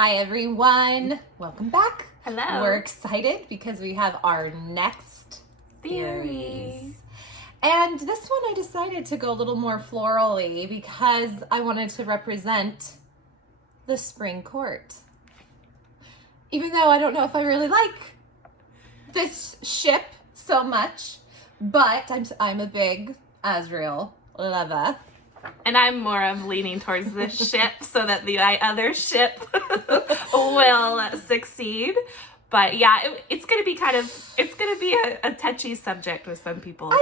Hi everyone, welcome back. Hello. We're excited because we have our next theories. And this one I decided to go a little more florally because I wanted to represent the spring court. Even though I don't know if I really like this ship so much, but I'm a big Azriel lover. And I'm more of leaning towards the ship so that the other ship will succeed. But yeah, it's going to be a touchy subject with some people.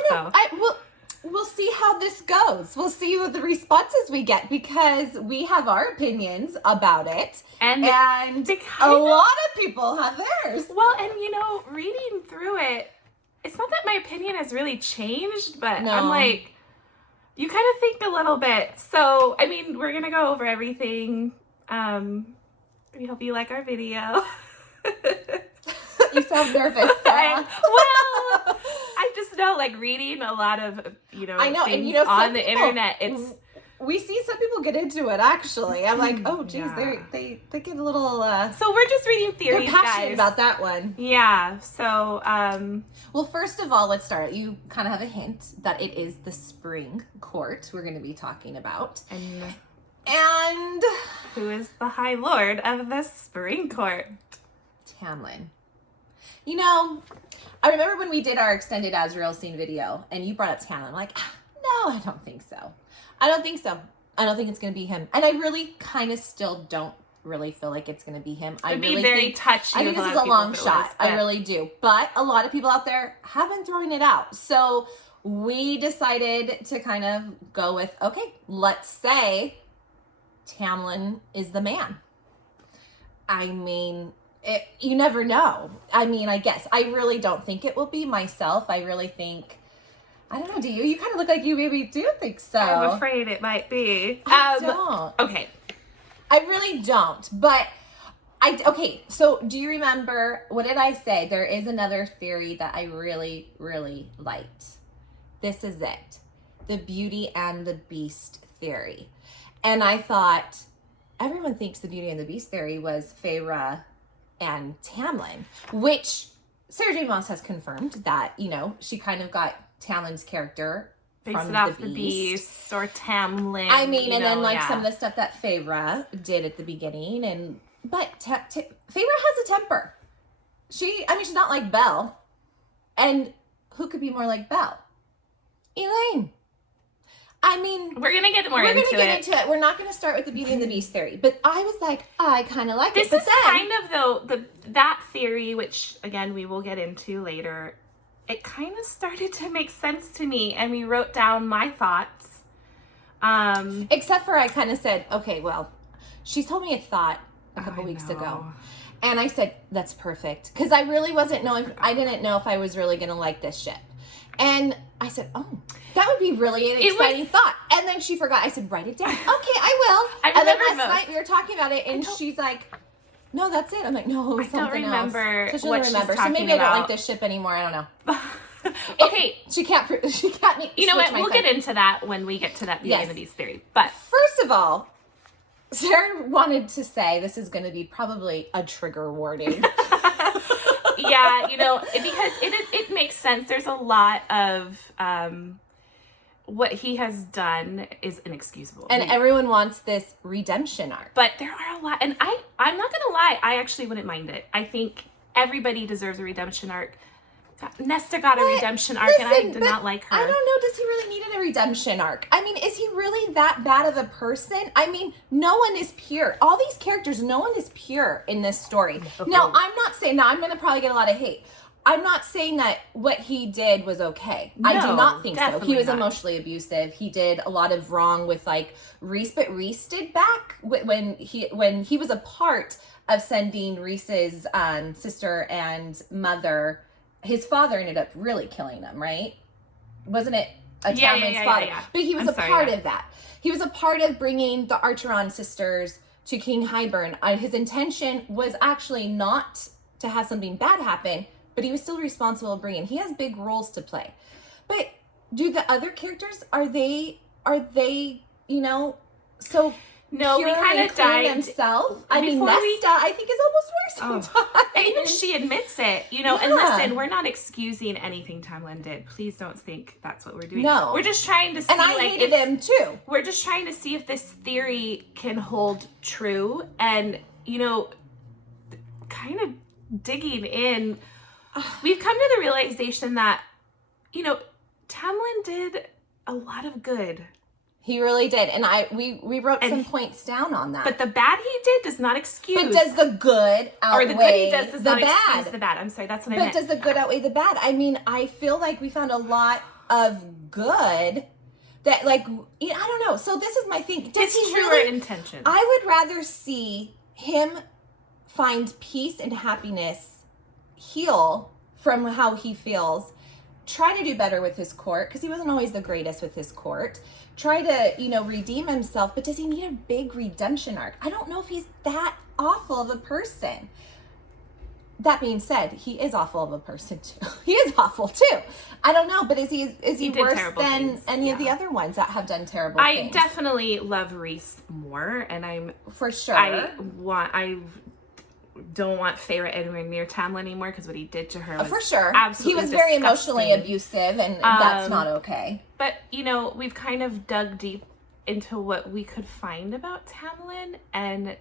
We'll see how this goes. We'll see what the responses we get because we have our opinions about it. And a lot of people have theirs. Well, and reading through it, it's not that my opinion has really changed, but no. I'm like, you kind of think a little bit. So, I mean, we're going to go over everything. We hope you like our video. You sound nervous. I just know, like, reading a lot of, I know, things and on the internet, we see some people get into it, actually. I'm like, oh, geez, yeah. they get a little... So we're just reading theories, they're passionate guys. about that one. Yeah, so... Well, first of all, let's start. You kind of have a hint that it is the spring court we're going to be talking about. And... who is the High Lord of the spring court? Tamlin. I remember when we did our extended Azriel scene video, and you brought up Tamlin. I'm like, no, I don't think so. I don't think it's going to be him. And I really kind of still don't really feel like it's going to be him. It'd be very touchy. I think this is a long shot. I really do. But a lot of people out there have been throwing it out. So we decided to kind of go with, okay, let's say Tamlin is the man. I mean... you never know. I mean, I guess. I really don't think it will be myself. I really think... I don't know, do you? You kind of look like you maybe do think so. I'm afraid it might be. I don't. Okay. I really don't. But, okay, so do you remember... what did I say? There is another theory that I really, really liked. This is it. The Beauty and the Beast theory. And I thought... everyone thinks the Beauty and the Beast theory was Feyre and Tamlin, which Sarah J. Maas has confirmed that, she kind of got Tamlin's character from the Beast or Tamlin. I mean, and then some of the stuff that Feyre did at the beginning, but Feyre has a temper. She's not like Belle, and who could be more like Belle? Elain. I mean, we're going to get more into it. We're not going to start with the Beauty and the Beast theory. But I was like, I kind of like this. This is kind of, though, that theory, which, again, we will get into later, it kind of started to make sense to me. And we wrote down my thoughts. Except for I kind of said, okay, well, she told me a thought a couple weeks ago. And I said, that's perfect. Because I really I didn't know if I was really going to like this ship. And I said, oh, that would be really an exciting thought. And then she forgot. I said, write it down. Okay, I will. And then last night we were talking about it, and she's like, no, that's it. I'm like, no, something else. I don't remember So she what doesn't remember. she's talking So maybe I don't about. like this ship anymore. I don't know. Okay. She can't. You know what? We'll get into that when we get to that Beauty and the Beast theory. But first of all, Sarah wanted to say this is going to be probably a trigger warning. Yeah, because it makes sense. There's a lot of what he has done is inexcusable. And everyone wants this redemption arc. But there are a lot, and I'm not gonna lie, I actually wouldn't mind it. I think everybody deserves a redemption arc. Nesta got a redemption arc, and I did not like her. I don't know, does he really need a redemption arc? I mean, is he really that bad of a person? I mean, no one is pure. All these characters, no one is pure in this story. Now, I'm not saying, I'm going to probably get a lot of hate. I'm not saying that what he did was okay. No, I do not think so. He was not. Emotionally abusive. He did a lot of wrong with Rhys, but Rhys did back when he was a part of sending Rhys's sister and mother. His father ended up really killing him, right? Wasn't it Tamlin's father? Yeah. But he was part of that. He was a part of bringing the Archeron sisters to King Hybern. His intention was actually not to have something bad happen, but he was still responsible for bringing. He has big roles to play. But do the other characters, are they, so... No, we kind of died himself. I mean, Nesta, I think, is almost worse sometimes. And even she admits it, you know. Yeah. And listen, we're not excusing anything Tamlin did. Please don't think that's what we're doing. No, we're just trying to see. And I hated him too. We're just trying to see if this theory can hold true, and you know, kind of digging in, we've come to the realization that, you know, Tamlin did a lot of good. He really did. And we wrote some points down on that. But the bad he did does not excuse. But does the good outweigh or the good he does not excuse the bad. I'm sorry, that's what I meant. But does the good outweigh the bad? I mean, I feel like we found a lot of good that, like, I don't know. So this is my thing. Does he really, intention? I would rather see him find peace and happiness, heal from how he feels, try to do better with his court, because he wasn't always the greatest with his court. Try to, you know, redeem himself, but does he need a big redemption arc? I don't know if he's that awful of a person. That being said, he is awful of a person too. He is awful too. I don't know, but is he worse than any of the other ones that have done terrible things? I definitely love Rhys more, and I'm for sure. I don't want Feyre anywhere near Tamlin anymore, because what he did to her was for sure. Absolutely he was very disgusting. Emotionally abusive, and that's not okay. But you know, we've kind of dug deep into what we could find about Tamlin, and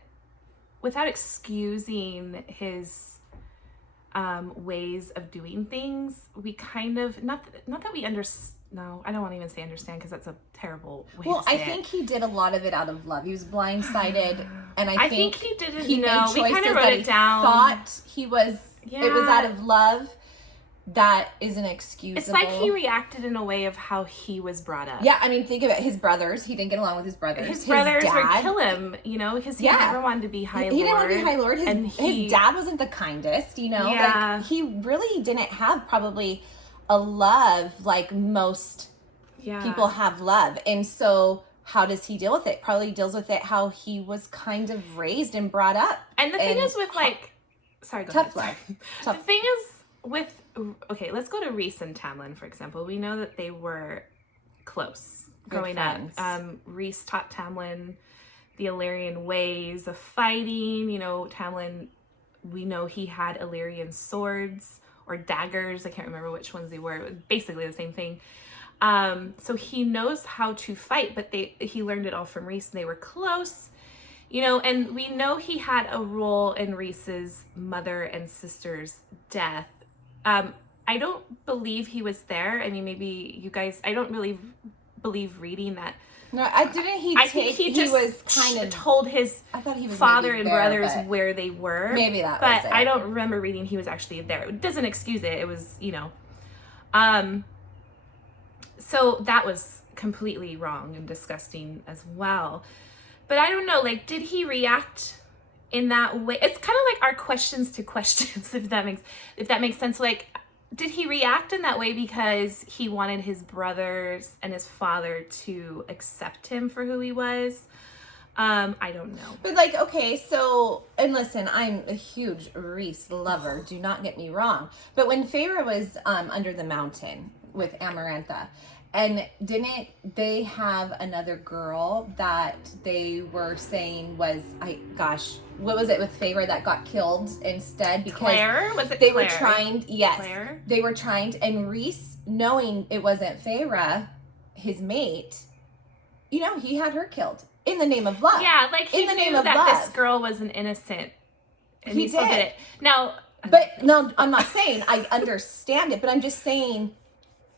without excusing his ways of doing things, we kind of not that we understand. No, I don't want to even say understand, because that's a terrible way to say it. I think he did a lot of it out of love. He was blindsided, and I think he didn't he know. made choices we kind of wrote it down. Thought he was. Yeah. It was out of love. That isn't excusable. It's like he reacted in a way of how he was brought up. Yeah, I mean, think of it. His brothers. He didn't get along with his brothers. His brothers would kill him, you know, because he never wanted to be High Lord. He didn't want to be High Lord. His dad wasn't the kindest, you know. Yeah. Like, he really didn't have probably a love like most people have love. And so how does he deal with it? Probably deals with it how he was kind of raised and brought up. And the thing is with, like, sorry, go tough ahead. Love. The thing is with, okay, let's go to Rhys and Tamlin, for example. We know that they were close growing up. Rhys taught Tamlin the Illyrian ways of fighting. You know, Tamlin, we know he had Illyrian swords or daggers. I can't remember which ones they were. It was basically the same thing. So he knows how to fight, but he learned it all from Rhys, and they were close. You know, and we know he had a role in Rhys's mother and sister's death. I don't believe he was there. I mean, maybe you guys, I don't really believe reading that. No, I didn't. I think he just was kind of told his father and brothers where they were. Maybe that was it. But I don't remember reading he was actually there. It doesn't excuse it. It was, you know. So that was completely wrong and disgusting as well. But I don't know, like, did he react in that way? It's kind of like our questions to questions, if that makes sense. Like, did he react in that way because he wanted his brothers and his father to accept him for who he was? I don't know. But, like, okay, so, and listen, I'm a huge Rhys lover, do not get me wrong. But when Feyre was under the mountain with Amarantha, and didn't they have another girl that they were saying was, what was it with Feyre that got killed instead? Because Claire? Was it they Claire? were trying, yes. Claire? They were trying, and Rhys, knowing it wasn't Feyre, his mate, you know, he had her killed in the name of love. Yeah, like he knew that this girl was an innocent, and he still did it. Now, but no, I'm not saying I understand it, but I'm just saying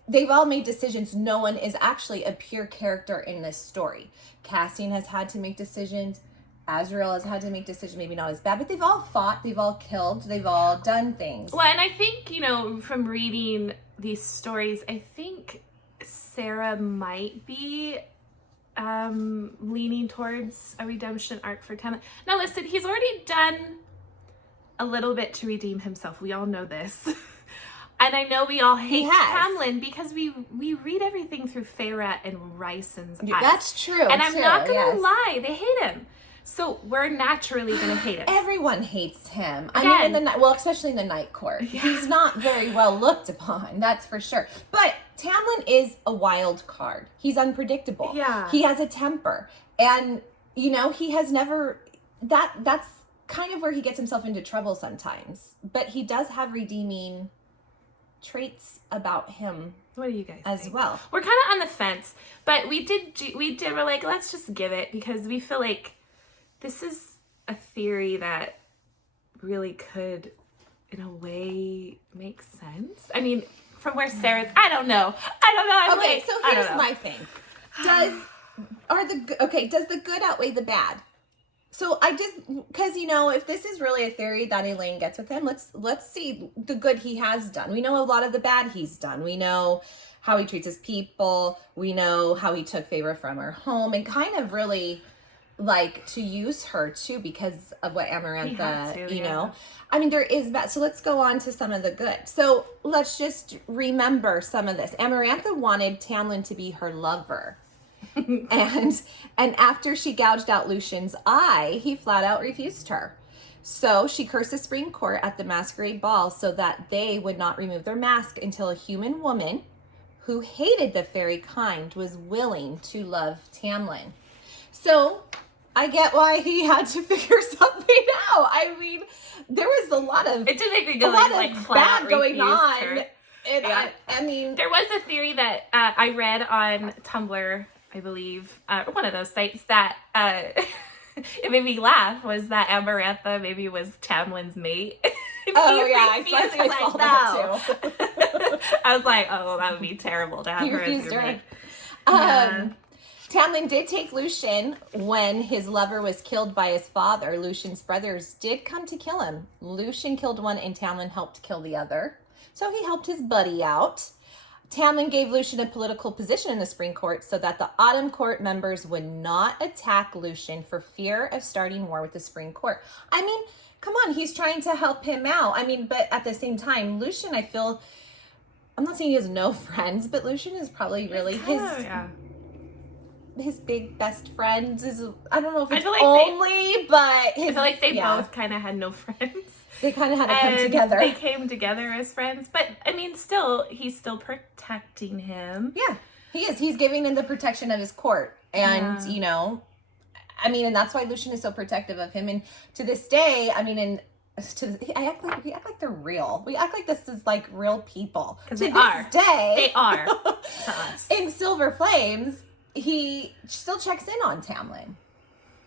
they've all made decisions. No one is actually a pure character in this story. Cassian has had to make decisions. Azriel has had to make decisions, maybe not as bad, but they've all fought, they've all killed, they've all done things. Well, and I think, you know, from reading these stories, I think Sarah might be leaning towards a redemption arc for Tamlin. Now, listen, he's already done a little bit to redeem himself. We all know this. And I know we all hate Tamlin because we read everything through Feyre and Ryson's eyes. That's true. And I'm not going to lie, they hate him. So we're naturally going to hate him. Everyone hates him. Again, I mean, especially in the Night Court. Yeah. He's not very well looked upon, that's for sure. But Tamlin is a wild card. He's unpredictable. Yeah. He has a temper. And you know, he has never, that's kind of where he gets himself into trouble sometimes. But he does have redeeming traits about him. What do you guys as think? Well? We're kind of on the fence, but we're like, let's just give it, because we feel like this is a theory that really could, in a way, make sense. I mean, from where Sarah's, I don't know. Okay, so here's my thing. Does the good outweigh the bad? So because, you know, if this is really a theory that Elain gets with him, let's see the good he has done. We know a lot of the bad he's done. We know how he treats his people. We know how he took Feyre from her home and kind of really like to use her too because of what Amarantha, you know. I mean, there is that. So let's go on to some of the good. So let's just remember some of this. Amarantha wanted Tamlin to be her lover. and after she gouged out Lucian's eye, he flat out refused her. So she cursed the spring court at the masquerade ball so that they would not remove their mask until a human woman who hated the fairy kind was willing to love Tamlin. So I get why he had to figure something out. I mean, there was a lot of it did make me go like bad going on. Her. And yeah. I mean, there was a theory that I read on Tumblr, I believe, one of those sites that it made me laugh, was that Amarantha maybe was Tamlin's mate. I saw that too. I was like, oh, that would be terrible to have her as your mate. Tamlin did take Lucian when his lover was killed by his father. Lucian's brothers did come to kill him. Lucian killed one and Tamlin helped kill the other. So he helped his buddy out. Tamlin gave Lucian a political position in the Spring Court so that the Autumn Court members would not attack Lucian for fear of starting war with the Spring Court. I mean, come on, he's trying to help him out. I mean, but at the same time, Lucian, I feel, I'm not saying he has no friends, but Lucian is probably really his big best friend. I don't know if it's but I feel like they both kind of had no friends. They kind of had to come together. They came together as friends. But, I mean, he's still protecting him. Yeah, he is. He's giving him the protection of his court. And, you know, I mean, and that's why Lucian is so protective of him. And to this day, I mean, we act like they're real. We act like this is like real people. Because they are. They are to us. In Silver Flames, he still checks in on Tamlin.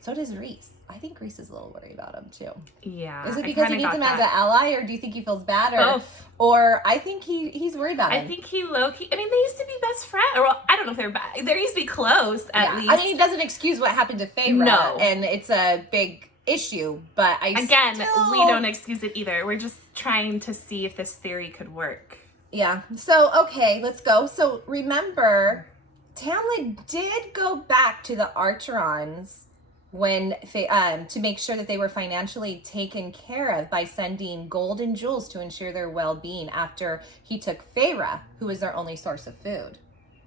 So does Rhys. I think Rhys is a little worried about him too. Yeah. Is it because he needs him as an ally, or do you think he feels bad? Both. Or I think he's worried about him. I think he low-key, I mean, they used to be best friends. Well, I don't know if they're bad. They used to be close, at least. I mean, it doesn't excuse what happened to Feyre. No. And it's a big issue, but we don't excuse it either. We're just trying to see if this theory could work. Yeah. So, okay, let's go. So, remember, Tamlin did go back to the Archerons when to make sure that they were financially taken care of by sending gold and jewels to ensure their well-being after he took Feyre, who was their only source of food.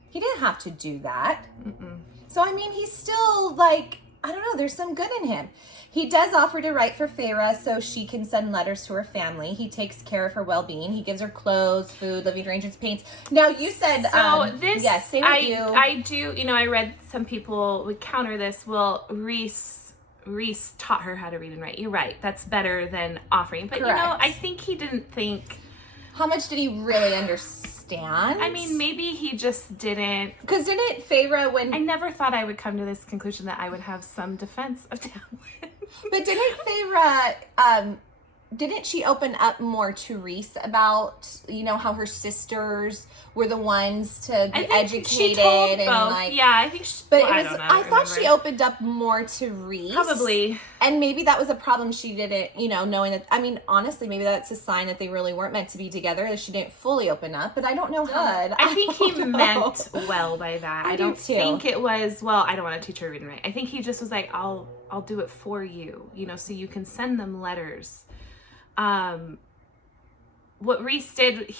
He didn't have to do that. Mm-mm. So, I mean, he's still like, I don't know, there's some good in him. He does offer to write for Feyre so she can send letters to her family. He takes care of her well-being. He gives her clothes, food, living arrangements, paints. Now, you said, I do, you know, I read some people would counter this. Well, Rhys taught her how to read and write. You're right. That's better than offering. But, Correct. You know, I think he didn't think. How much did he really understand? I mean, maybe he just didn't. Because didn't Feyre, when... I never thought I would come to this conclusion that I would have some defense of Tamlin. But didn't Feyre, didn't she open up more to Rhys about, you know, how her sisters were the ones to be educated she told and both. like, yeah, I think she, but I thought she opened up more to Rhys. Probably. And maybe that was a problem she didn't, you know, knowing that, I mean, honestly, maybe that's a sign that they really weren't meant to be together, that she didn't fully open up, but I don't know how. I think he meant well by that. I don't too. think it was, well, I don't want to teach her to read and write. I think he just was like, I'll do it for you, you know, so you can send them letters. What Rhys did,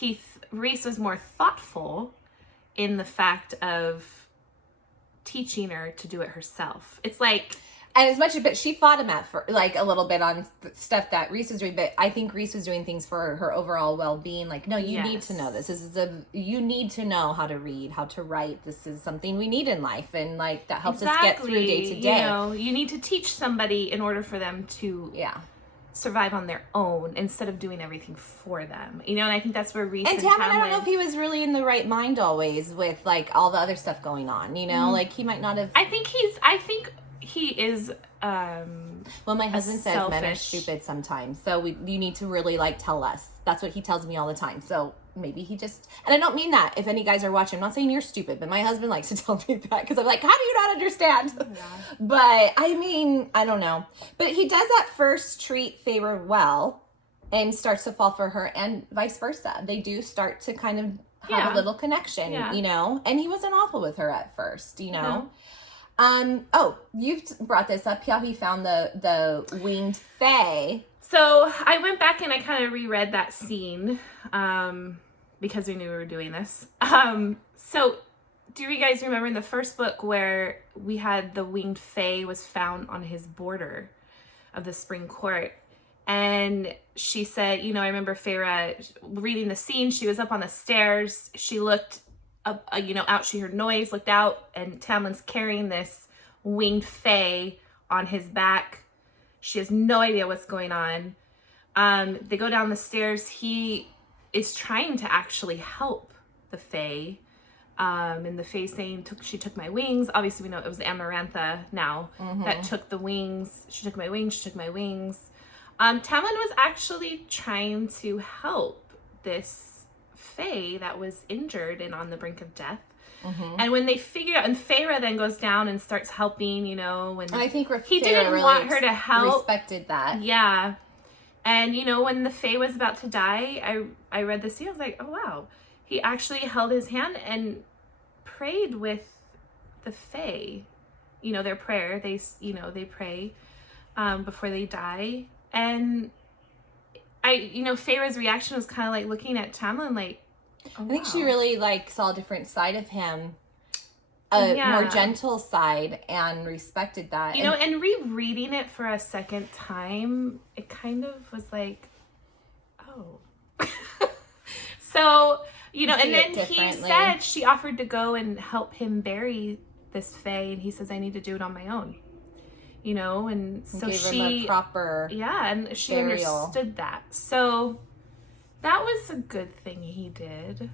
Rhys was more thoughtful in the fact of teaching her to do it herself. It's like, And as much, but she fought him for like a little bit on stuff that Reese was doing. But I think Reese was doing things for her overall well-being. Like, no, you need to know this. You need to know how to read, how to write. This is something we need in life, and like that helps us get through day to day. You know, you need to teach somebody in order for them to survive on their own instead of doing everything for them. You know, and I think that's where Reese and Tamlin, I don't know if he was really in the right mind always with like all the other stuff going on. You know, like he might not have. I think he is well, my husband says men are stupid sometimes, so you need to really like tell us. That's what he tells me all the time. So maybe he just, and I don't mean that if any guys are watching, I'm not saying you're stupid, but my husband likes to tell me that because I'm like, how do you not understand? But I mean, I don't know, but he does at first treat Feyre well and starts to fall for her, and vice versa. They do start to kind of have a little connection, you know, and he wasn't awful with her at first, you know. Oh, you've brought this up, how he found the winged fae. So I went back and I kind of reread that scene, because we knew we were doing this. So do you guys remember in the first book where we had the winged fae was found on his border of the spring court? And she said, you know, I remember Feyre reading the scene. She was up on the stairs. She looked up, you know, out. She heard noise, looked out, and Tamlin's carrying this winged fae on his back. She has no idea what's going on. They go down the stairs. He is trying to actually help the fae. And the fae saying, she took my wings. Obviously, we know it was Amarantha now that took the wings. She took my wings. She took my wings. Tamlin was actually trying to help this fae that was injured and on the brink of death. And when they figure out, and Feyre then goes down and starts helping, you know, and I think he didn't really want her to help. Respected that. Yeah. And, you know, when the fae was about to die, I read the scene. I was like, oh, wow. He actually held his hand and prayed with the fae. You know, their prayer. They pray before they die. And Feyre's reaction was kind of like looking at Tamlin like, oh, I think she really like saw a different side of him, a more gentle side, and respected that. You know, and rereading it for a second time, it kind of was like, oh. So, you know, and then he said she offered to go and help him bury this fae, and he says, I need to do it on my own. You know, and so gave him a proper and she burial. Understood that. So that was a good thing he did.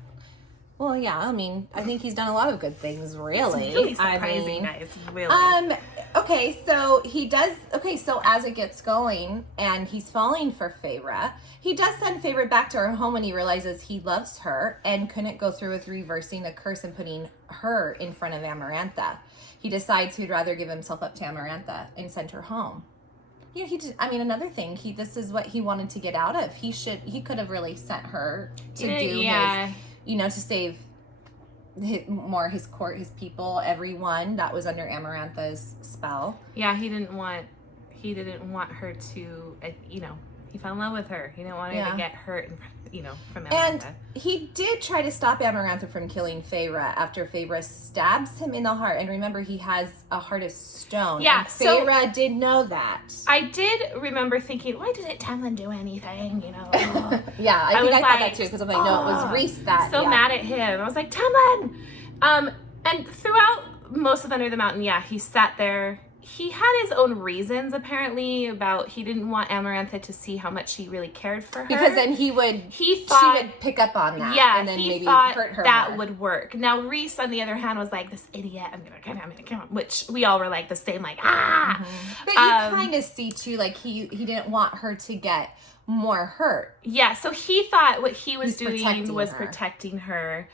Well, yeah, I mean, I think he's done a lot of good things, really. It's really surprising, guys, really. Okay, so he does, so as it gets going and he's falling for Feyre, he does send Feyre back to her home when he realizes he loves her and couldn't go through with reversing the curse and putting her in front of Amarantha. He decides he'd rather give himself up to Amarantha and send her home. Yeah, another thing, this is what he wanted to get out of. He could have really sent her to his, you know, to save his court, his people, everyone that was under Amarantha's spell. Yeah, he didn't want her to, you know, he fell in love with her. He didn't want her to get hurt, you know, from Amarantha. And he did try to stop Amarantha from killing Feyre after Feyre stabs him in the heart. And remember, he has a heart of stone. Yeah, and Feyre did know that. I did remember thinking, why didn't Tamlin do anything, you know? Yeah, I thought that too, because I'm like, no, it was Reese that. So mad at him. I was like, Tamlin! And throughout most of Under the Mountain, he sat there. He had his own reasons, apparently, about he didn't want Amarantha to see how much he really cared for her. Because then she would pick up on that. Yeah, and then he maybe thought hurt her that more. would work. Now, Reese, on the other hand, was like, this idiot, I'm gonna kill him. Which we all were like the same, like, ah! Mm-hmm. But you kind of see, too, like, he didn't want her to get more hurt. Yeah, so he thought what he was doing was protecting her.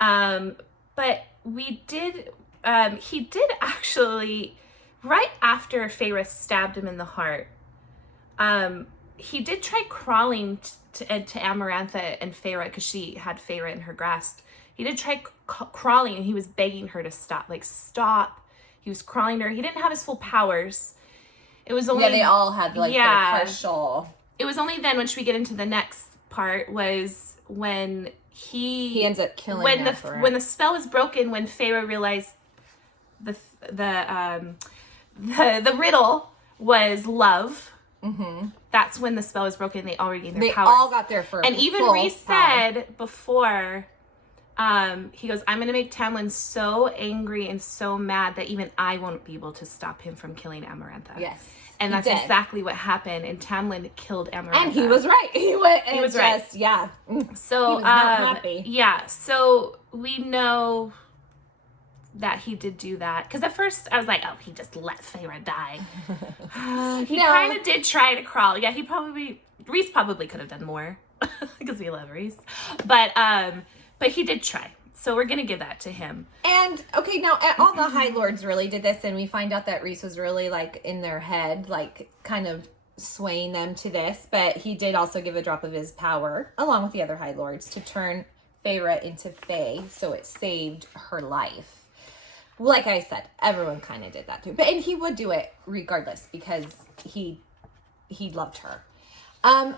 But he did actually... Right after Feyre stabbed him in the heart, he did try crawling to Amarantha and Feyre, because she had Feyre in her grasp. He did try crawling, and he was begging her to stop. Like, stop. He was crawling to her. He didn't have his full powers. It was only... Yeah, they all had, like, their partial... It was only then, once we get into the next part, was when he ends up killing when the spell was broken, when Feyre realized the riddle was love. Mm-hmm. That's when the spell was broken. They already gained their They powers. all got their first. And even Rhys said before, he goes, I'm going to make Tamlin so angry and so mad that even I won't be able to stop him from killing Amarantha. Yes. And that's exactly what happened. And Tamlin killed Amarantha. And he was right. He was right. Yeah. So, he was not happy. Yeah. So we know that he did do that. Because at first I was like, oh, he just let Feyre die. He kind of did try to crawl. Yeah, Rhys probably could have done more. Because we love Rhys. But he did try. So we're going to give that to him. And, okay, now, all the High Lords really did this, and we find out that Rhys was really, like, in their head, like, kind of swaying them to this, but he did also give a drop of his power, along with the other High Lords, to turn Feyre into Fae, so it saved her life. Like I said, everyone kind of did that, too. And he would do it regardless, because he loved her.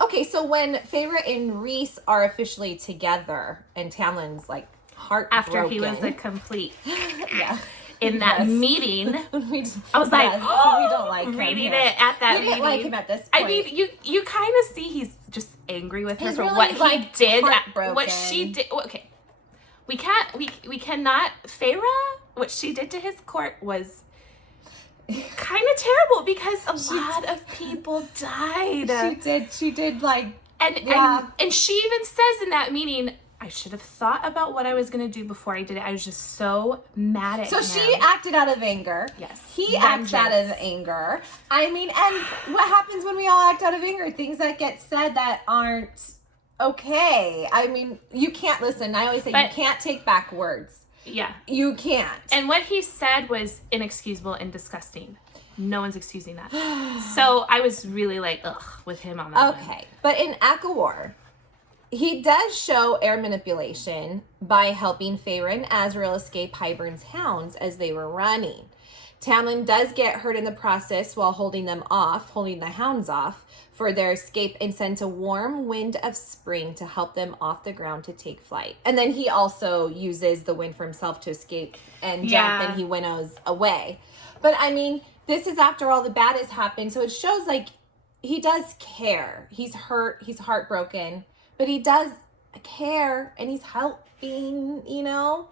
Okay, so when Feyre and Rhys are officially together, and Tamlin's, like, heartbroken. After he was a complete yeah. in that meeting. I was like, we don't like him. Reading it at that meeting. We meeting. didn't like him at this point. I mean, you kind of see he's just angry with her he's for really, what like, he did, heartbroken. what she did. Okay, we cannot. Feyre, what she did to his court was kind of terrible because a lot of people died. She did like, and she even says in that meeting, I should have thought about what I was going to do before I did it. I was just so mad at him. So she acted out of anger. Yes. He acts out of anger. I mean, and what happens when we all act out of anger? Things that get said that aren't okay. I mean, you can't listen. I always say you can't take back words. Yeah. You can't. And what he said was inexcusable and disgusting. No one's excusing that. So I was really like, ugh, with him on that one. Okay. But in ACOTAR, he does show air manipulation by helping Feyre and Azriel escape Hybern's hounds as they were running. Tamlin does get hurt in the process while holding the hounds off for their escape, and sends a warm wind of spring to help them off the ground to take flight. And then he also uses the wind for himself to escape and jump, and he winnows away. But I mean, this is after all the bad has happened, so it shows like he does care. He's hurt, he's heartbroken, but he does care and he's helping, you know?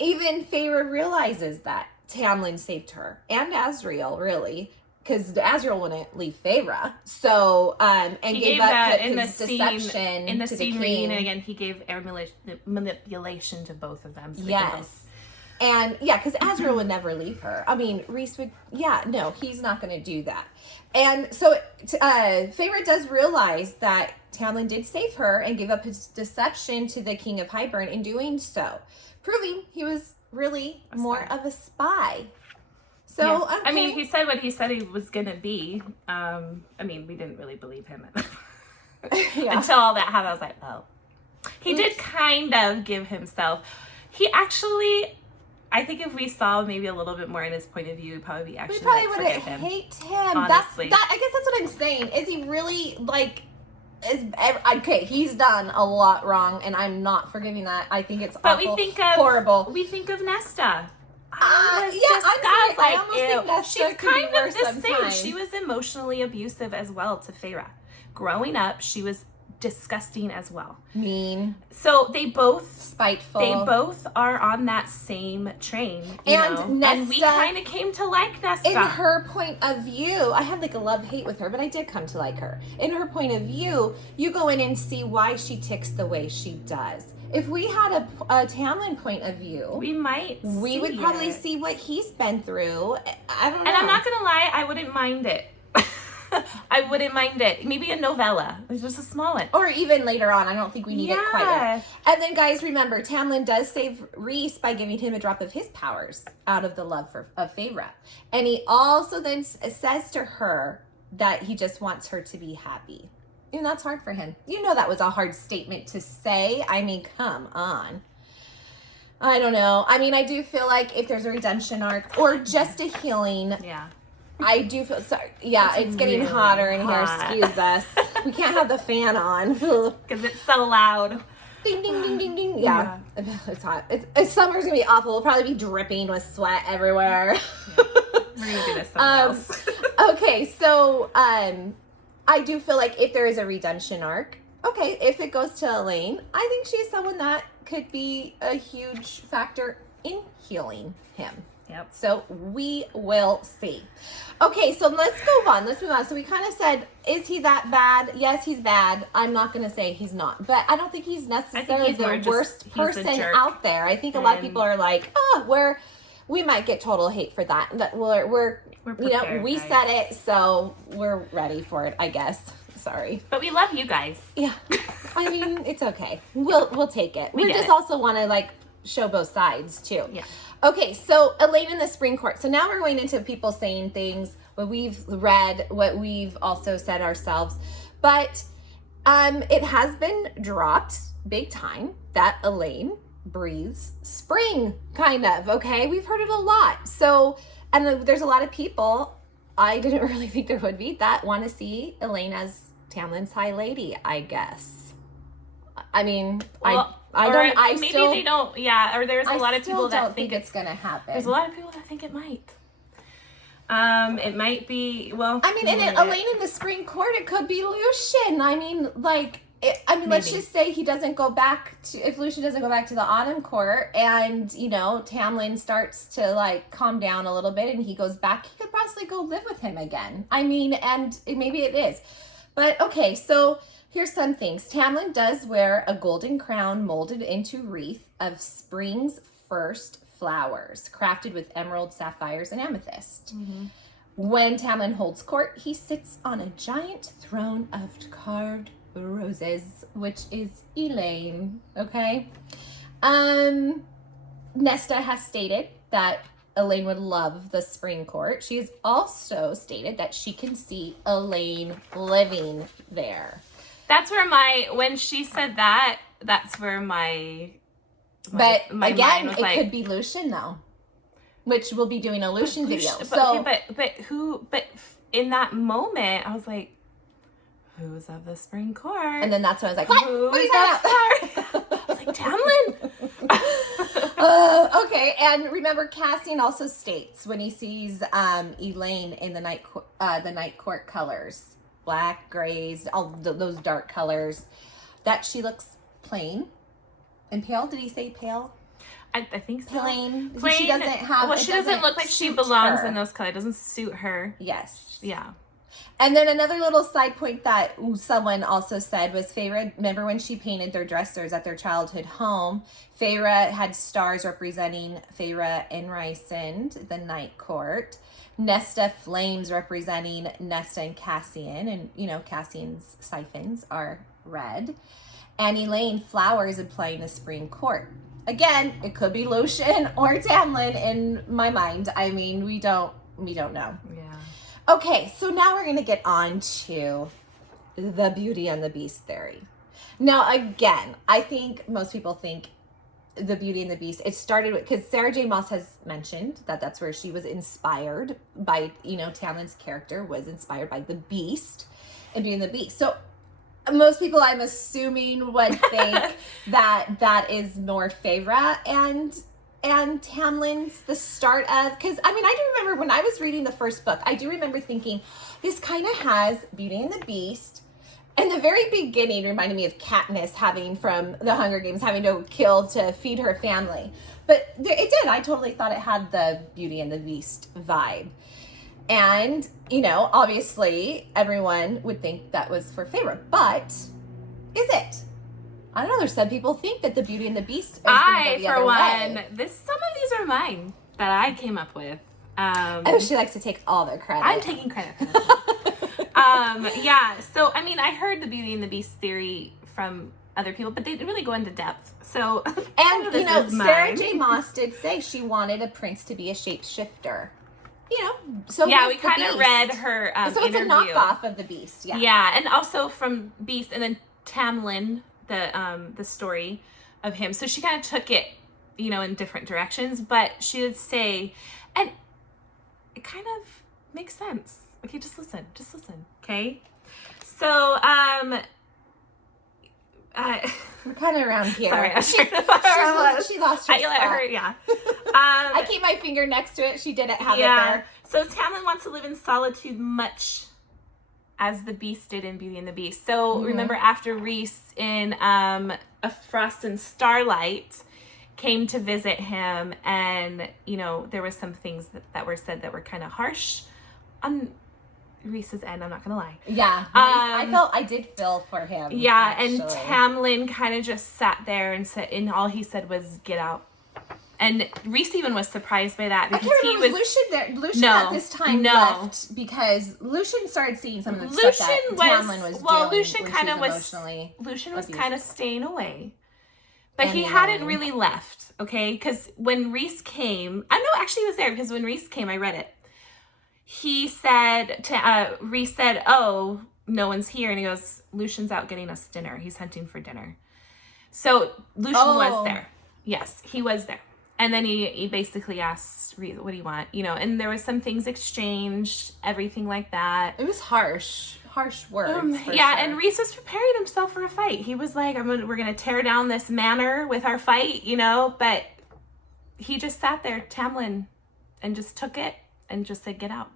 Even Feyre realizes that Tamlin saved her, and Azriel, really, because Azriel wouldn't leave Feyre. So, and he gave up his deception in the to scene the king. reading again, he gave air manipulation to both of them. So yes. And yeah, because Azriel would never leave her. I mean, Rhys would, he's not going to do that. And so Feyre does realize that Tamlin did save her and give up his deception to the king of Hybern in doing so, proving he was really more of a spy. So, okay. I mean, he said what he said he was going to be. I mean, we didn't really believe him until all that happened. I was like, oh. He did kind of give himself. He actually, I think if we saw maybe a little bit more in his point of view, we probably wouldn't hate him. Honestly. I guess that's what I'm saying. Is he really okay, he's done a lot wrong, and I'm not forgiving that. I think it's awful, horrible. We think of Nesta. I almost think Nesta she's could kind be worse of the sometimes. same. She was emotionally abusive as well to Feyre. Growing up, she was disgusting as well. Mean. So they both spiteful. They both are on that same train, Nesta, and we kind of came to like Nesta. In her point of view, I had like a love-hate with her, but I did come to like her. In her point of view, you go in and see why she ticks the way she does. If we had a Tamlin point of view, we would probably see what he's been through. I don't know. And I'm not gonna lie, I wouldn't mind it. I wouldn't mind it. Maybe a novella. It's just a small one. Or even later on. I don't think we need it quite yet. And then, guys, remember, Tamlin does save Rhys by giving him a drop of his powers out of the love of Feyre. And he also then says to her that he just wants her to be happy. And that's hard for him. You know that was a hard statement to say. I mean, come on. I don't know. I mean, I do feel like if there's a redemption arc or just a healing... Yeah. I do feel sorry. Yeah, it's getting really hotter in here. Excuse us. We can't have the fan on because it's so loud. Ding ding ding ding ding. Yeah. It's hot. Summer's gonna be awful. We'll probably be dripping with sweat everywhere. We're gonna do this something else. Okay, so I do feel like if there is a redemption arc, okay, if it goes to Elain, I think she's someone that could be a huge factor in healing him. Yep. So we will see. Okay, so let's move on. So we kind of said, is he that bad? Yes, he's bad. I'm not going to say he's not. But I don't think he's necessarily the worst person out there. I think a lot of people are like, oh, we might get total hate for that. But we're prepared, we said it, so we're ready for it, I guess. Sorry. But we love you guys. Yeah. I mean, it's okay. We'll take it. We just also want to like show both sides too. Yeah. Okay, so Elain in the Spring Court. So now we're going into people saying things, what we've read, what we've also said ourselves. But it has been dropped big time that Elain breathes spring, kind of, okay? We've heard it a lot. So, and there's a lot of people, I didn't really think there would be, that want to see Elain as Tamlin's High Lady, I guess. I mean, well, they don't. Yeah, or there's a lot of people that think it's gonna happen. There's a lot of people that think it might. It might be. Well, I mean, Elain in the Spring Court, it could be Lucian. I mean, let's just say he doesn't go back to. If Lucian doesn't go back to the Autumn Court, and Tamlin starts to like calm down a little bit, and he goes back, he could possibly go live with him again. I mean, and maybe it is, but okay, so. Here's some things. Tamlin does wear a golden crown molded into wreath of spring's first flowers, crafted with emerald, sapphires, and amethyst. Mm-hmm. When Tamlin holds court, he sits on a giant throne of carved roses, which is Elain. Okay. Nesta has stated that Elain would love the Spring Court. She has also stated that she can see Elain living there. That's where when she said that, that's where my But my again, mind was it could be Lucian though, which we'll be doing a Lucian video. But in that moment, I was like, who's of the Spring Court? And then that's when I was like, what? Who's that? I was like, Tamlin. Okay, and remember, Cassian also states when he sees Elain in the night court colors. Black, grays, all those dark colors, that she looks plain and pale. Did he say pale? I think so. Plain. She doesn't have. Well, she doesn't look like she belongs in those colors. It doesn't suit her. Yes. Yeah. And then another little side point that someone also said was Feyre. Remember when she painted their dressers at their childhood home? Feyre had stars representing Feyre and Rysand, the Night Court. Nesta flames representing Nesta and Cassian, and Cassian's siphons are red, and Elain flowers implying the Spring Court. Again, it could be Lucian or Tamlin in my mind. I mean, we don't know. Yeah. Okay, so now we're gonna get on to the Beauty and the Beast theory. Now, again, I think most people think the Beauty and the Beast, it started with, because Sarah J. Maas has mentioned that that's where she was inspired by, Tamlin's character was inspired by the Beast and Beauty and the Beast. So most people, I'm assuming, would think that is more Feyre and Tamlin's the start of, because I do remember when I was reading the first book, I do remember thinking this kind of has Beauty and the Beast. And the very beginning reminded me of Katniss from the Hunger Games, having to kill to feed her family. But it did. I totally thought it had the Beauty and the Beast vibe. And, obviously everyone would think that was for Feyre. But is it? I don't know. There's some people think that the Beauty and the Beast is going to go the other way. Some of these are mine that I came up with. She likes to take all their credit. I'm taking credit for this. Yeah, so I heard the Beauty and the Beast theory from other people, but they didn't really go into depth. So, and Sarah J. Maas did say she wanted a prince to be a shapeshifter. So yeah, we kind of read her so it's interview. A knockoff of the Beast. Yeah, yeah, and also from Beast, and then Tamlin, the story of him. So she kind of took it, in different directions, but she did say, and it kind of makes sense. Okay, just listen. Okay. So, we're kind of around here. Sorry, she lost her spot. Yeah. I keep my finger next to it. She didn't have it there. So Tamlin wants to live in solitude much as the Beast did in Beauty and the Beast. So remember after Rhys in A Frost and Starlight came to visit him, and, you know, there was some things that were said that were kind of harsh on Rhys's end, I'm not gonna lie. Yeah, I did feel for him. Yeah, actually. and Tamlin kind of just sat there and said, and all he said was, "Get out." And Rhys even was surprised by that because he was Lucian there. Lucian at this time left because Lucian started seeing some of the stuff that Tamlin was doing. Lucian kind of was kind of staying away, but he hadn't really left. Okay, because when Rhys came, I know actually he was there because when Rhys came, I read it. He said to Rhys said, "Oh, no one's here," and he goes, "Lucian's out getting us dinner. He's hunting for dinner." So Lucian was there. Yes, he was there. And then he basically asked Rhys, "What do you want?" You know, and there was some things exchanged, everything like that. It was harsh words. Sure. And Rhys was preparing himself for a fight. He was like, "We're gonna tear down this manor with our fight," you know. But he just sat there, Tamlin, and just took it and just said, "Get out."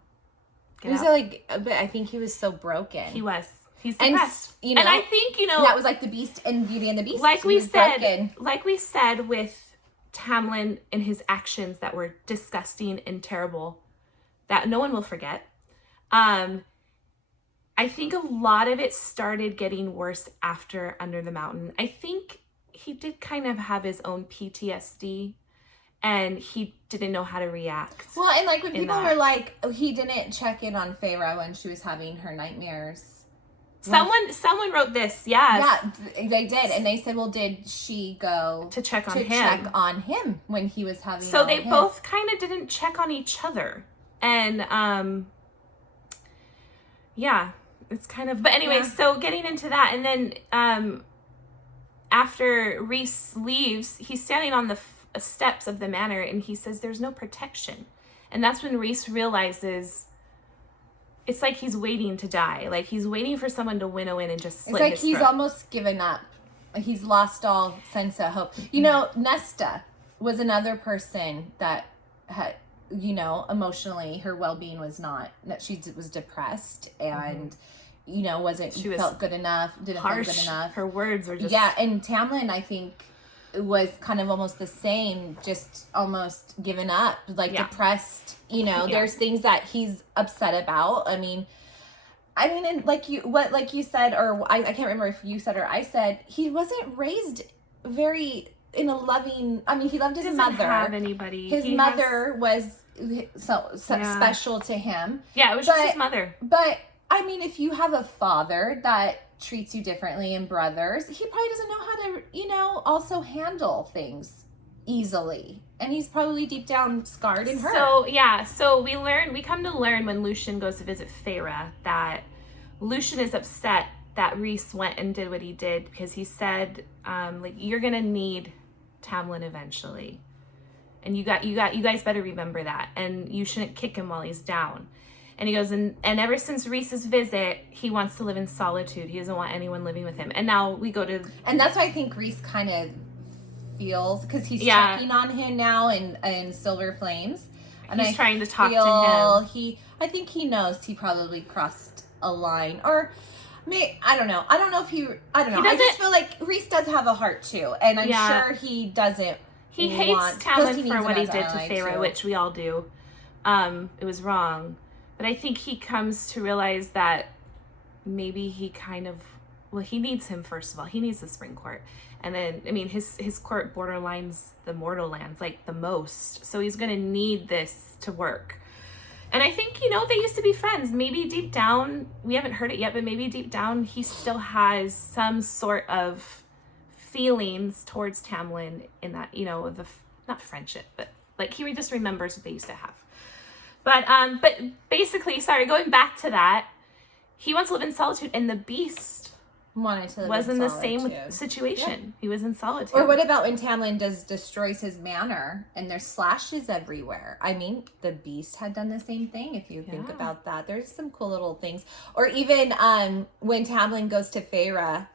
But I think he was so broken. He was. He's depressed. And, you know, and I think, you know, that was like the Beast and Beauty and the Beast. Like we said with Tamlin and his actions that were disgusting and terrible, that no one will forget. I think a lot of it started getting worse after Under the Mountain. I think he did kind of have his own PTSD. And he didn't know how to react. Well, and like when people were like, oh, he didn't check in on Feyre when she was having her nightmares. Someone wrote this, yes. Yeah, they did. And they said, well, did she go to check on him when he was having So they both kind of didn't check on each other. And, yeah, it's kind of, but anyway, so getting into that. And then, after Rhys leaves, he's standing on the steps of the manor and he says there's no protection, and that's when Rhys realizes it's like he's waiting to die, like he's waiting for someone to winnow in and just slit his throat. He's almost given up, he's lost all sense of hope. You know, Nesta was another person that had, you know, emotionally her well-being was not, that she was depressed and you know, felt good enough, didn't feel good enough. Her words were just and Tamlin, I think, was kind of almost the same, just almost given up, like depressed. You know, there's things that he's upset about. I mean, and like you said, or I can't remember if you said or I said, he wasn't raised very in a loving. I mean, he loved his mother. Doesn't have anybody. His mother was so special to him. Yeah, it was just his mother. But I mean, if you have a father that treats you differently and brothers, he probably doesn't know how to, you know, also handle things easily. And he's probably deep down scarred and hurt. So we come to learn when Lucian goes to visit Feyre that Lucian is upset that Rhys went and did what he did because he said, like, you're gonna need Tamlin eventually. And you guys better remember that. And you shouldn't kick him while he's down. And he goes, and ever since Rhys's visit, he wants to live in solitude. He doesn't want anyone living with him. And now we go to... And that's why I think Rhys kind of feels, because he's checking on him now in Silver Flames. And he's trying to talk to him. I think he knows he probably crossed a line. Or, I don't know. I don't know. I just feel like Rhys does have a heart too. And I'm sure he doesn't He hates Tamlin for what he did to Feyre, which we all do. It was wrong. But I think he comes to realize that maybe he kind of, well, he needs him, first of all. He needs the Spring Court. And then, I mean, his court borderlines the Mortal Lands, like, the most. So he's going to need this to work. And I think, you know, they used to be friends. Maybe deep down, we haven't heard it yet, but maybe deep down he still has some sort of feelings towards Tamlin in that, you know, not friendship, but, like, he just remembers what they used to have. But basically, going back to that, he wants to live in solitude, and the Beast wanted to live was in the same situation. Yeah. He was in solitude. Or what about when Tamlin destroys his manor and there's slashes everywhere? I mean, the Beast had done the same thing. If you think about that, there's some cool little things. Or even when Tamlin goes to Feyre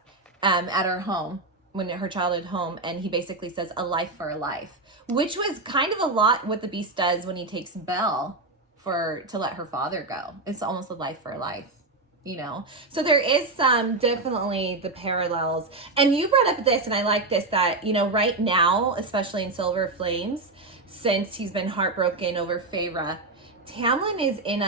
at her home, when her childhood home, and he basically says, "A life for a life," which was kind of a lot what the Beast does when he takes Belle to let her father go. It's almost a life for life, you know? So there is some, definitely the parallels. And you brought up this, and I like this, that, you know, right now, especially in Silver Flames, since he's been heartbroken over Feyre, Tamlin is in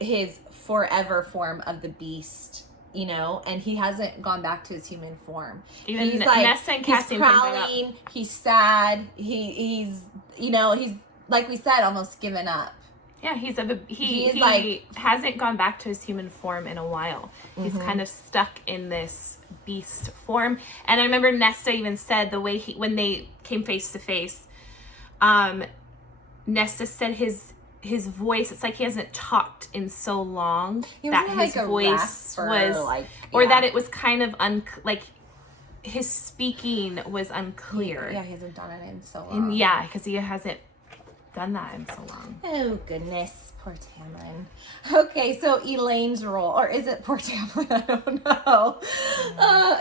his forever form of the beast, you know, and he hasn't gone back to his human form. Even he's like, Nesta and Cassie he's prowling, he's sad, he's, you know, he's, like we said, almost given up. Yeah, he like, hasn't gone back to his human form in a while. He's kind of stuck in this beast form. And I remember Nesta even said the way when they came face to face, Nesta said his voice, it's like he hasn't talked in so long that his voice was, or that it was kind of like his speaking was unclear. Yeah, he hasn't done it in so long. And yeah, because he hasn't done that in so long. Oh goodness, poor Tamlin. Okay, so Elain's role, or is it poor Tamlin? I don't know.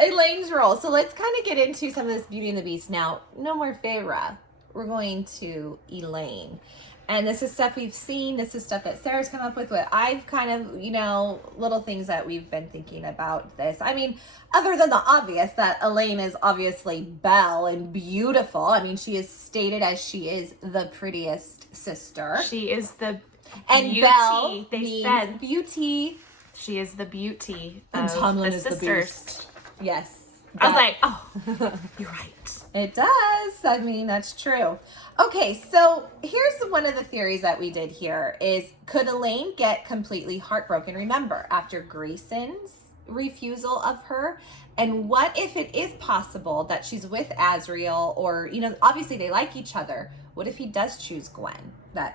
Elain's role. So let's kind of get into some of this Beauty and the Beast now. No more Feyre. We're going to Elain. And this is stuff we've seen. This is stuff that Sarah's come up with. What I've kind of, you know, little things that we've been thinking about this. I mean, other than the obvious that Elain is obviously belle and beautiful. I mean, she is stated as she is the prettiest sister. She is the and beauty. Belle They said beauty. She is the beauty And of Tamlin the is sisters. the beast. Yes. I was like, oh, you're right. It does. I mean, that's true. Okay, so here's one of the theories that we did here is, could Elain get completely heartbroken? Remember, after Grayson's refusal of her? And what if it is possible that she's with Azriel, or, you know, obviously they like each other. What if he does choose Gwen? I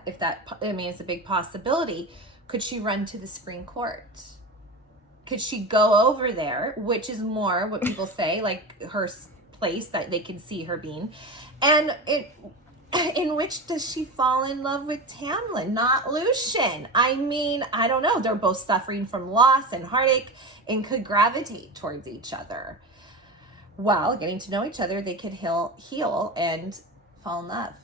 mean, it's a big possibility. Could she run to the Supreme Court? Could she go over there, which is more what people say, like her place that they can see her being, and in which does she fall in love with Tamlin, not Lucien? I mean, I don't know. They're both suffering from loss and heartache and could gravitate towards each other. Well, getting to know each other, they could heal and fall in love.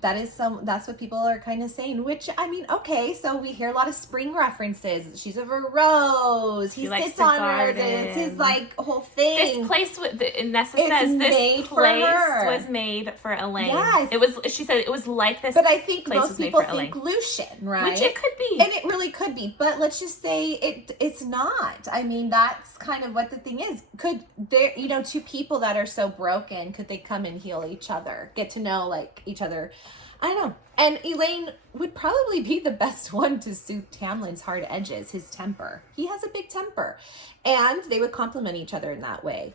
That's what people are kind of saying, which, I mean, okay, so we hear a lot of spring references. She's of a rose. He sits on roses. It's his, like, whole thing. This place, Nessa says, this place was made for Elain. Yes. She said it was like this. But I think place most was made people for think Elain. Lucien, right? Which it could be. And it really could be. But let's just say it's not. I mean, that's kind of what the thing is. Could there, you know, two people that are so broken, could they come and heal each other? Get to know, like, each other? I don't know. And Elain would probably be the best one to soothe Tamlin's hard edges, his temper. He has a big temper. And they would complement each other in that way.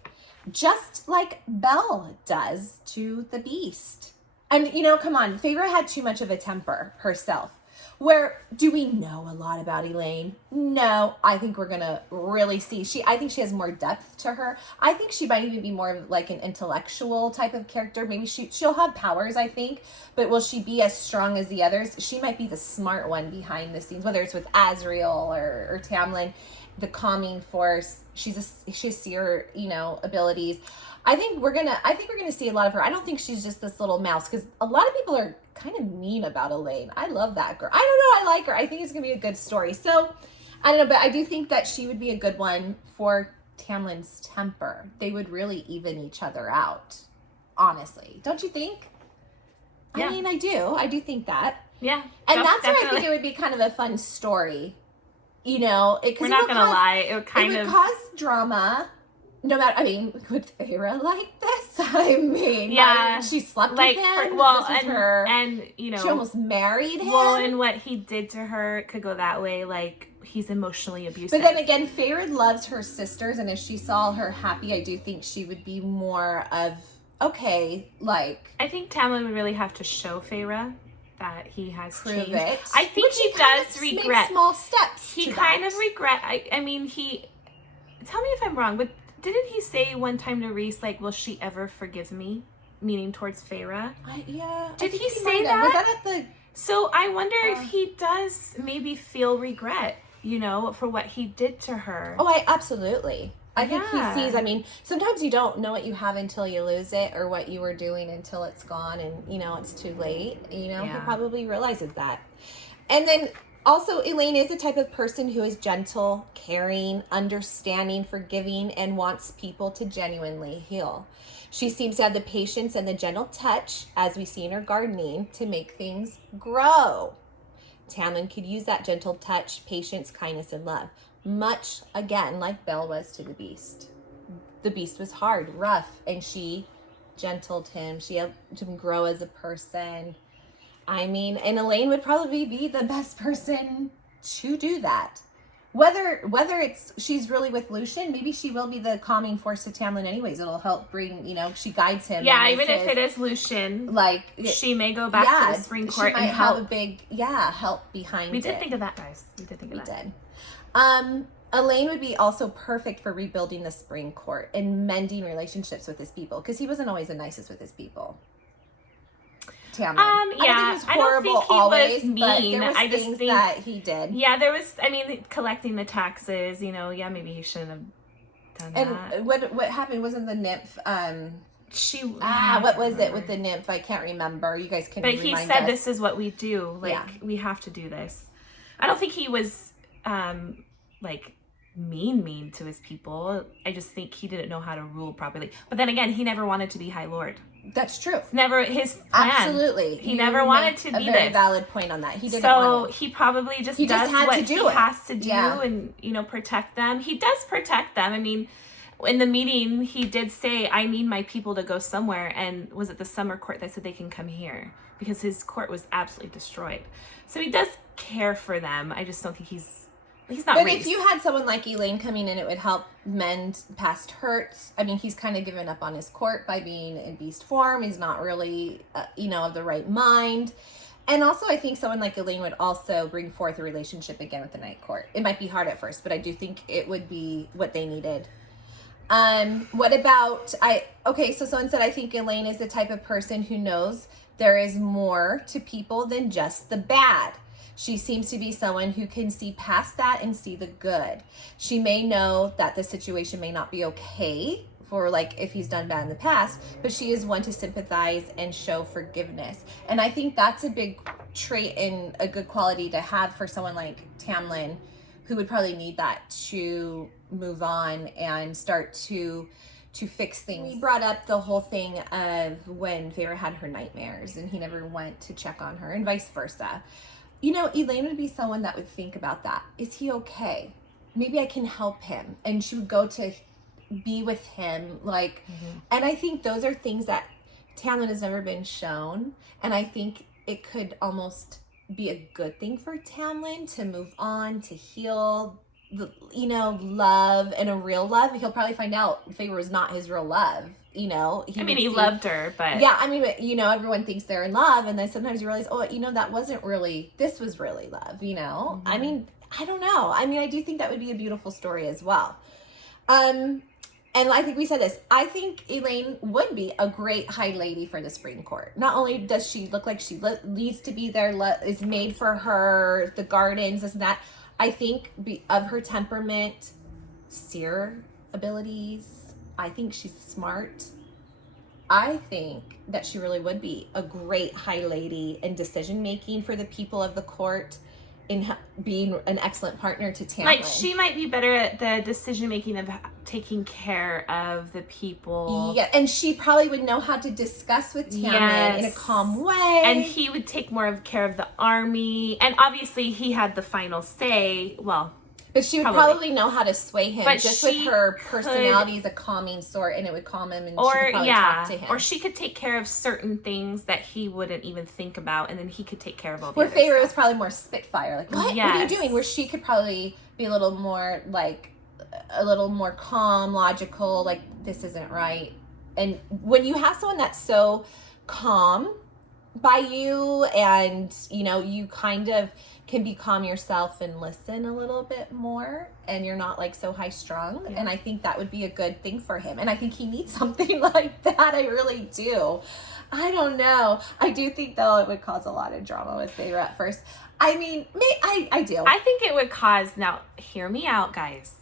Just like Belle does to the Beast. And, you know, come on, Feyre had too much of a temper herself. Where, do we know a lot about Elain? No, I think we're going to really see. I think she has more depth to her. I think she might even be more of like an intellectual type of character. Maybe she'll have powers, I think. But will she be as strong as the others? She might be the smart one behind the scenes, whether it's with Azriel or Tamlin, the calming force. She has seer, you know, abilities. I think we're gonna see a lot of her. I don't think she's just this little mouse, because a lot of people are kind of mean about Elain. I love that girl. I don't know, I like her. I think it's gonna be a good story. So I don't know, but I do think that she would be a good one for Tamlin's temper. They would really even each other out, honestly. Don't you think? Yeah. I mean, I do think that. Yeah. And that's where I think it would be kind of a fun story. You know, we're not gonna lie. It would cause drama. No matter, I mean, would Feyre like this? I mean, yeah, she slept with him. And you know, she almost married him. Well, and what he did to her could go that way. Like, he's emotionally abusive. But then again, Feyre loves her sisters, and if she saw her happy, I do think she would be more of okay. Like, I think Tamlin would really have to show Feyre that he has changed. It. I think he does regret small steps. He kind of regret. I mean, he. Tell me if I'm wrong, but didn't he say one time to Rhys, like, will she ever forgive me? Meaning towards Feyre? Yeah. Did he say that? Was that at the... So I wonder if he does maybe feel regret, you know, for what he did to her. Oh, absolutely. I think he sees, I mean, sometimes you don't know what you have until you lose it, or what you were doing until it's gone and, you know, it's too late. You know, he probably realizes that. And then also, Elain is the type of person who is gentle, caring, understanding, forgiving, and wants people to genuinely heal. She seems to have the patience and the gentle touch, as we see in her gardening, to make things grow. Tamlin could use that gentle touch, patience, kindness, and love. Much, again, like Belle was to the beast. The beast was hard, rough, and she gentled him. She helped him grow as a person. I mean, and Elain would probably be the best person to do that. Whether it's she's really with Lucien, maybe she will be the calming force to Tamlin anyways. It'll help bring, she guides him. Yeah, even if it is Lucien, she may go back to the spring court and help. Have a big, help behind it. We did think of that, guys. We did think of that. We did. Elain would be also perfect for rebuilding the spring court and mending relationships with his people, because he wasn't always the nicest with his people. Tamlin. I don't think he was mean. But there was things that he did. Yeah, there was. I mean, collecting the taxes. Maybe he shouldn't have done that. And what happened? Wasn't the nymph? What was it with the nymph? I can't remember. You guys can. But he said, "This is what we do. We have to do this." I don't think he was mean to his people. I just think he didn't know how to rule properly. But then again, he never wanted to be High Lord. That's true. It's never his plan. Absolutely. He never wanted to be a very valid point on that. He didn't want it. He probably just does what he has to do and, protect them. He does protect them. I mean, in the meeting, he did say, I need my people to go somewhere. And was it the summer court that said they can come here? Because his court was absolutely destroyed. So he does care for them. I just don't think he's not But race. if you had someone like Elain coming in, it would help mend past hurts. I mean, he's kind of given up on his court by being in beast form. He's not really, of the right mind. And also, I think someone like Elain would also bring forth a relationship again with the Night Court. It might be hard at first, but I do think it would be what they needed. What about, so someone said, I think Elain is the type of person who knows there is more to people than just the bad. She seems to be someone who can see past that and see the good. She may know that the situation may not be okay for if he's done bad in the past, but she is one to sympathize and show forgiveness. And I think that's a big trait and a good quality to have for someone like Tamlin, who would probably need that to move on and start to fix things. We brought up the whole thing of when Feyre had her nightmares and he never went to check on her, and vice versa. Elain would be someone that would think about that. Is he okay? Maybe I can help him. And she would go to be with him. And I think those are things that Tamlin has never been shown. And I think it could almost be a good thing for Tamlin to move on, to heal, love, and a real love. He'll probably find out Feyre was not his real love. He loved her, but everyone thinks they're in love, and then sometimes you realize, that wasn't really, this was really love, Mm-hmm. I mean, I don't know. I mean, I do think that would be a beautiful story as well. And I think we said this, I think Elain would be a great High Lady for the Spring Court. Not only does she look like she needs to be there, is made for her, the gardens, this and that, I think of her temperament, seer abilities, I think she's smart. I think that she really would be a great High Lady in decision making for the people of the court, in being an excellent partner to Tamlin. She might be better at the decision making of taking care of the people. Yeah, and she probably would know how to discuss with Tamlin in a calm way. And he would take more care of the army. And obviously he had the final say. But she would probably know how to sway him, just with her personality as a calming sort, and it would calm him, and she could probably talk to him. Or she could take care of certain things that he wouldn't even think about, and then he could take care of all the other other stuff. Feyre was probably more Spitfire, what? Yes. What are you doing? Where she could probably be a little more calm, logical, this isn't right. And when you have someone that's so calm by you, and you kind of can be calm yourself and listen a little bit more, and you're not so high strung. And I think that would be a good thing for him, and I think he needs something like that. I really do. I don't know. I do think though it would cause a lot of drama with Feyre at first. I mean, I do. I think it would cause, now hear me out, guys,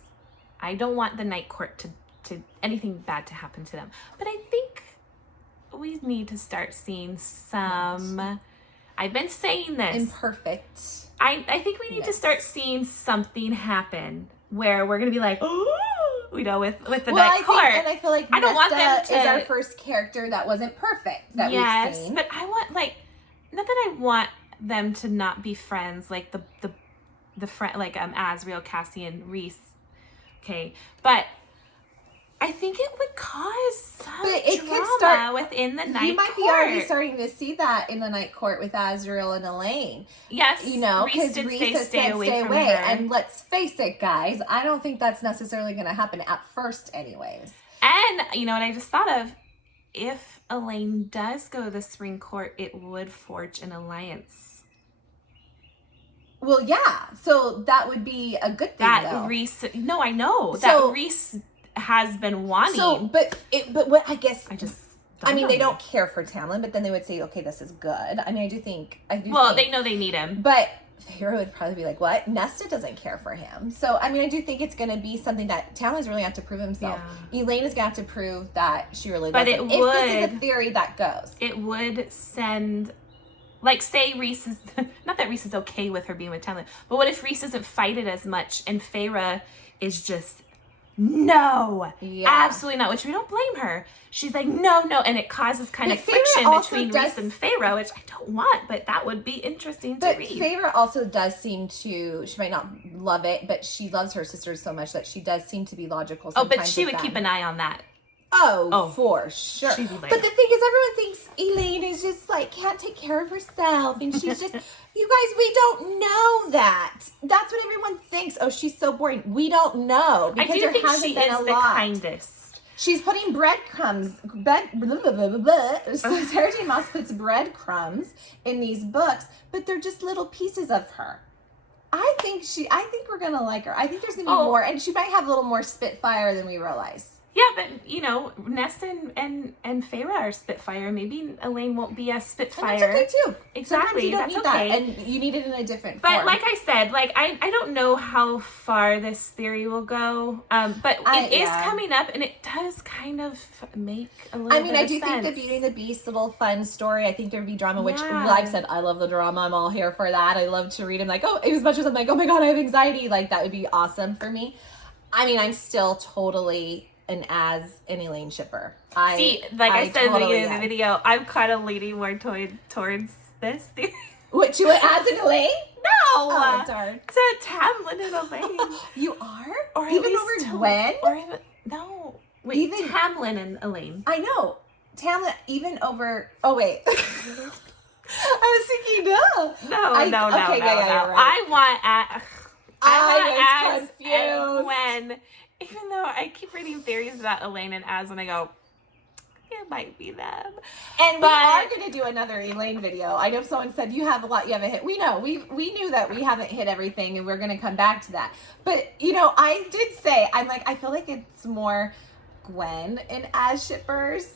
I don't want the Night Court to anything bad to happen to them, but I think we need to start seeing some, I've been saying this. Imperfect. I think we need to start seeing something happen where we're going to be like, oh, you know, with the night court. And I feel like I don't want them to... is our first character that wasn't perfect that we've seen. But I want, like, not that I want them to not be friends, like the friend, like Azriel, Cassian, Rhys. Okay, but I think it would cause some drama within the night court. You might be already starting to see that in the night court with Azriel and Elain. Yes, you know, because Rhys has said stay away. And let's face it, guys, I don't think that's necessarily going to happen at first anyways. And, you know what I just thought of? If Elain does go to the Spring Court, it would forge an alliance. Well, yeah. So that would be a good thing, though. Rhys... No, I know. That Rhys has been wanting. So, but what I guess... I mean, they don't care for Tamlin, but then they would say, okay, this is good. I mean, I do think... they know they need him. But Feyre would probably be like, what? Nesta doesn't care for him. So, I mean, I do think it's going to be something that Tamlin's really have to prove himself. Yeah. Elain is going to have to prove that she really loves him. If this is a theory that goes. It would send... Like, say Rhys is... Not that Rhys is okay with her being with Tamlin, but what if Rhys doesn't fight it as much and Feyre is just... No, absolutely not, which we don't blame her. She's like, no, and it causes kind of friction between Rhys and Feyre, which I don't want, but that would be interesting to read. But Feyre also does seem to, she might not love it, but she loves her sisters so much that she does seem to be logical sometimes. Oh, but she would keep an eye on that. Oh, for sure. But the thing is, everyone thinks Elain is just like, can't take care of herself. And she's just, you guys, we don't know that. That's what everyone thinks. Oh, she's so boring. We don't know. Because I do think she is the kindest. She's putting breadcrumbs. So Sarah J. Maas puts breadcrumbs in these books, but they're just little pieces of her. I think we're going to like her. I think there's going to be more. And she might have a little more spitfire than we realize. Yeah, but, you know, Nesta and Feyre are Spitfire. Maybe Elain won't be as Spitfire. And that's okay, too. Exactly. Sometimes you don't need that. And you need it in a different form. But like I said, like, I don't know how far this theory will go. But it is coming up, and it does kind of make a little bit of sense. I do think the Beauty and the Beast little fun story, I think there'd be drama, which, like I said, I love the drama. I'm all here for that. I love to read them. Like, as much as I'm like, oh my God, I have anxiety. Like, that would be awesome for me. I mean, I'm still totally... an Elain shipper. I said in the beginning of the video, I'm kind of leaning more towards this theory. What, to Az and Elain? No! Oh, darn. To Tamlin and Elain. You are? Or even over Gwen? Or even, no. Wait, even Tamlin and Elain. I know. Tamlin, even over, oh wait. I was thinking, no. No. Okay, right. I want Az and Gwen. Even though I keep reading theories about Elain and Az, and I go, it might be them. And we are going to do another Elain video. I know someone said you have a lot you haven't hit. We know. We knew that we haven't hit everything, and we're going to come back to that. But, you know, I did say, I'm like, I feel like it's more Gwen and Az shippers.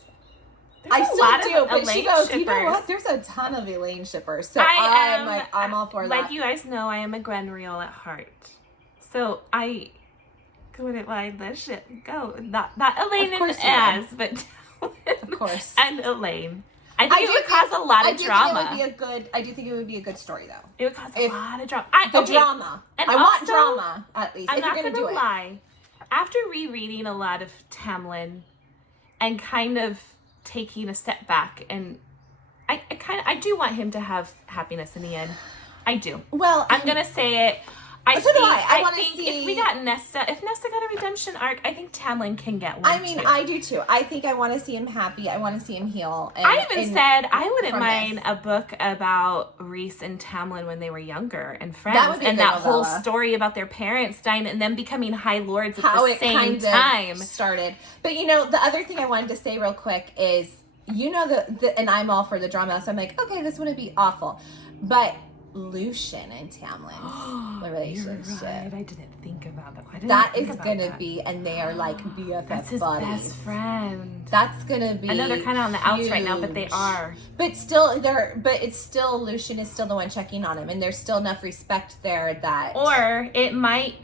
I still do, but she goes, you know what? There's a ton of Elain shippers. So I'm all for that. Like you guys know, I am a Gwen Real at heart. So I... wouldn't mind this shit go. Not Elain and Az, but of course. And Elain. I think it would cause a lot of drama. I do think it would be a good story, though. It would cause a lot of drama. Drama. And I want drama, at least. I'm not going to lie. After rereading a lot of Tamlin and kind of taking a step back, and I do want him to have happiness in the end. I do. Well, I'm going to say it. I think if we got Nesta, if Nesta got a redemption arc, I think Tamlin can get one. I mean, I do too. I think I want to see him happy. I want to see him heal. And, I even said I wouldn't mind a book about Rhys and Tamlin when they were younger and friends, and that whole story about their parents dying and them becoming High Lords at the same time started. But you know, the other thing I wanted to say real quick is, you know, and I'm all for the drama, so I'm like, okay, this wouldn't be awful, but Lucien and Tamlin's relationship. You're right. I didn't think about that. That is gonna be, and they are like BFF That's his buddies. Best friend. That's gonna be. I know they're kind of on the outs right now, but they are. But still, it's still Lucien is still the one checking on him, and there's still enough respect there that. Or it might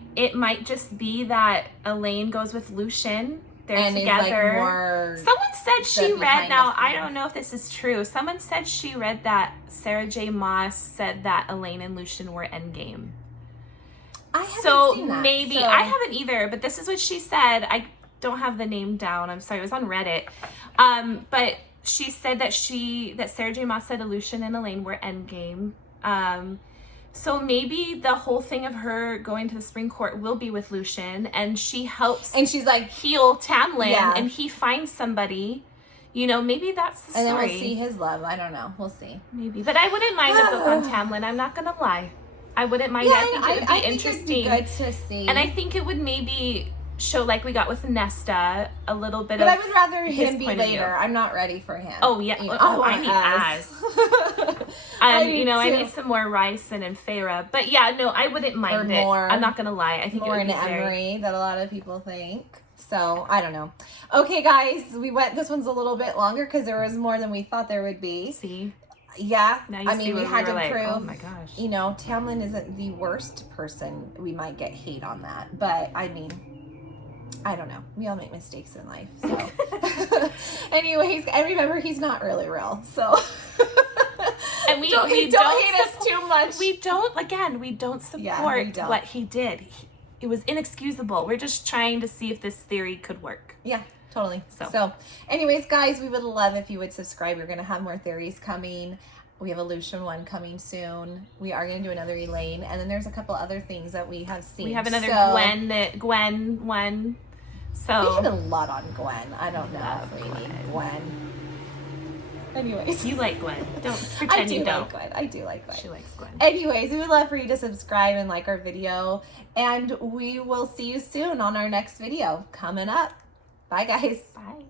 just be that Elain goes with Lucien. they're and together. Is like more someone said she read, now I don't scenes. know if this is true, someone said she read that Sarah J. Maas said that Elain and Lucien were endgame. I haven't seen that. Maybe, so. I haven't either, but this is what she said. I don't have the name down, I'm sorry, it was on Reddit. But she said that Sarah J. Maas said Lucien and Elain were endgame. So maybe the whole thing of her going to the Spring Court will be with Lucien, and she helps, and she's like heal Tamlin, and he finds somebody. You know, maybe that's the story. And then we'll see his love. I don't know. We'll see. Maybe, but I wouldn't mind a book on Tamlin. I'm not gonna lie. I wouldn't mind. I think it would be interesting. It'd be good to see. And I think it would maybe show, like we got with Nesta, a little bit but of. I would rather him be later. later. I'm not ready for him. Oh yeah. I need Az. You know, I need some more Ryson and Feyre. But yeah, no, I wouldn't mind it. I'm not gonna lie. I think more it would be Emery that a lot of people think. So I don't know. Okay, guys, this one's a little bit longer because there was more than we thought there would be. See. Yeah, I mean, we had to prove, oh my gosh, you know, Tamlin isn't the worst person. We might get hate on that, but I mean, I don't know. We all make mistakes in life. So, anyways, and remember, he's not really real. So, and we don't hate us too much. We don't support what he did. It was inexcusable. We're just trying to see if this theory could work. Yeah. Totally. So, anyways, guys, we would love if you would subscribe. We're going to have more theories coming. We have a Lucien one coming soon. We are going to do another Elain. And then there's a couple other things that we have seen. We have another Gwen one. So we had a lot on Gwen. I don't know if we need Gwen. Anyways. You like Gwen. Don't pretend you don't. I do like Gwen. She likes Gwen. Anyways, we would love for you to subscribe and like our video. And we will see you soon on our next video coming up. Bye, guys. Bye.